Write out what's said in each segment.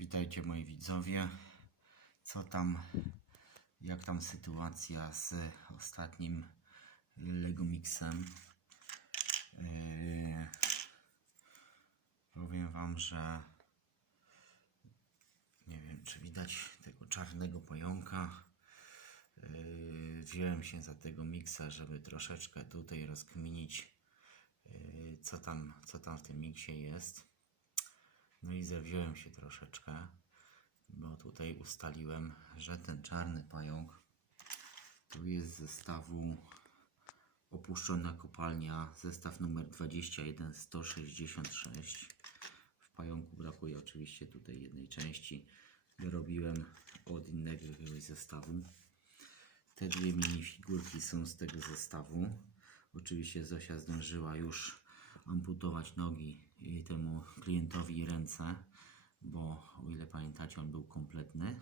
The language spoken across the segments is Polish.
Witajcie moi widzowie. Co tam, jak tam sytuacja z ostatnim Lego Mixem? Yy, powiem Wam, że nie wiem, czy widać tego czarnego pająka. Yy, wziąłem się za tego miksa, żeby troszeczkę tutaj rozkminić, yy, co tam, co tam w tym miksie jest. No i zawziąłem się troszeczkę, bo tutaj ustaliłem, że ten czarny pająk tu jest zestawu opuszczona kopalnia, zestaw numer 21166. W pająku brakuje oczywiście tutaj jednej części. Dorobiłem od innego jakiegoś zestawu. Te dwie minifigurki są z tego zestawu. Oczywiście Zosia zdążyła już amputować nogi temu klientowi ręce, bo o ile pamiętacie, on był kompletny.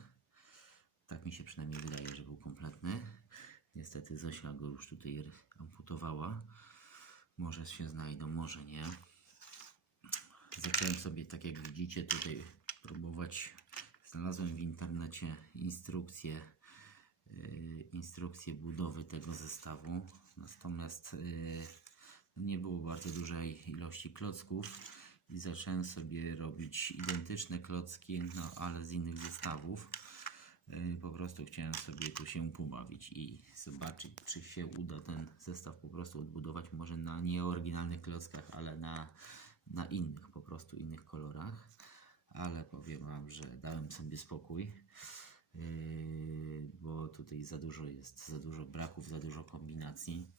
Tak mi się przynajmniej wydaje, że był kompletny. Niestety Zosia go już tutaj amputowała. Może się znajdą, może nie. Zacząłem sobie, tak jak widzicie, tutaj próbować. Znalazłem w internecie instrukcję, yy, instrukcję budowy tego zestawu. Natomiast yy, nie było bardzo dużej ilości klocków i zacząłem sobie robić identyczne klocki, no ale z innych zestawów. Yy, Po prostu chciałem sobie tu się pobawić i zobaczyć, czy się uda ten zestaw po prostu odbudować, może na nieoryginalnych klockach, ale na, na innych, po prostu innych kolorach. Ale powiem Wam, że dałem sobie spokój, yy, bo tutaj za dużo jest, za dużo braków, za dużo kombinacji.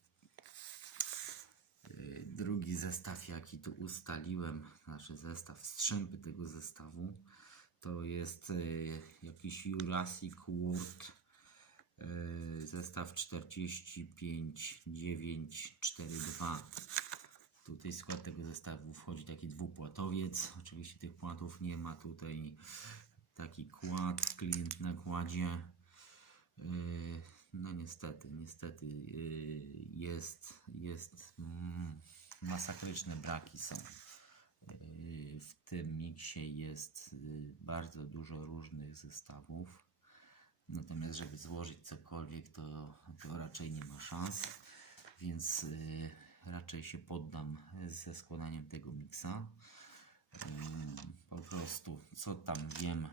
Drugi zestaw, jaki tu ustaliłem, znaczy zestaw, strzępy tego zestawu, to jest yy, jakiś Jurassic World yy, zestaw 45942. Tutaj skład tego zestawu wchodzi taki dwupłatowiec. Oczywiście tych płatów nie ma tutaj. Taki kład, klient na kładzie. Yy, No niestety, niestety jest, jest mm, masakryczne braki są. Yy, W tym miksie jest yy, bardzo dużo różnych zestawów. Natomiast żeby złożyć cokolwiek, to, to raczej nie ma szans. Więc yy, raczej się poddam ze składaniem tego miksa. Po prostu co tam wiem,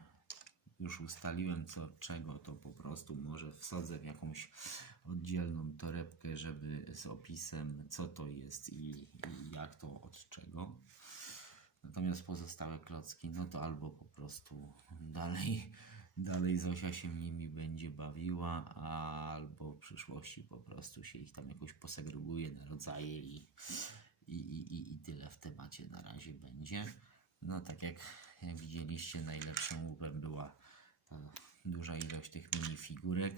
już ustaliłem co czego, to po prostu może wsadzę w jakąś oddzielną torebkę, żeby z opisem co to jest i, i jak to od czego. Natomiast pozostałe klocki, no to albo po prostu dalej, dalej Zosia się nimi będzie bawiła, albo w przyszłości po prostu się ich tam jakoś posegreguje na rodzaje i, i, i, i- tyle w temacie na razie będzie. No tak jak, widzieliście, najlepszym łupem była ta duża ilość tych minifigurek.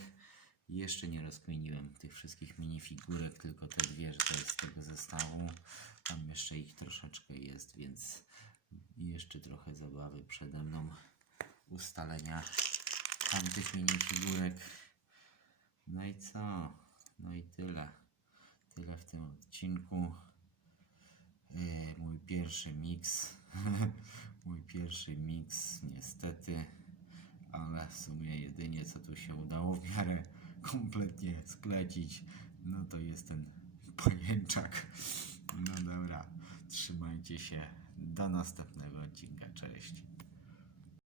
Jeszcze nie rozkminiłem tych wszystkich minifigurek, tylko te dwie, że to jest z tego zestawu. Tam jeszcze ich troszeczkę jest, więc jeszcze trochę zabawy przede mną ustalenia tamtych minifigurek. No i co? No i tyle. Tyle w tym odcinku. Yy, mój pierwszy miks. mój pierwszy miks, niestety. Ale w sumie jedynie co tu się udało w miarę kompletnie sklecić, no to jest ten pajęczak. No dobra, trzymajcie się. Do następnego odcinka. Cześć.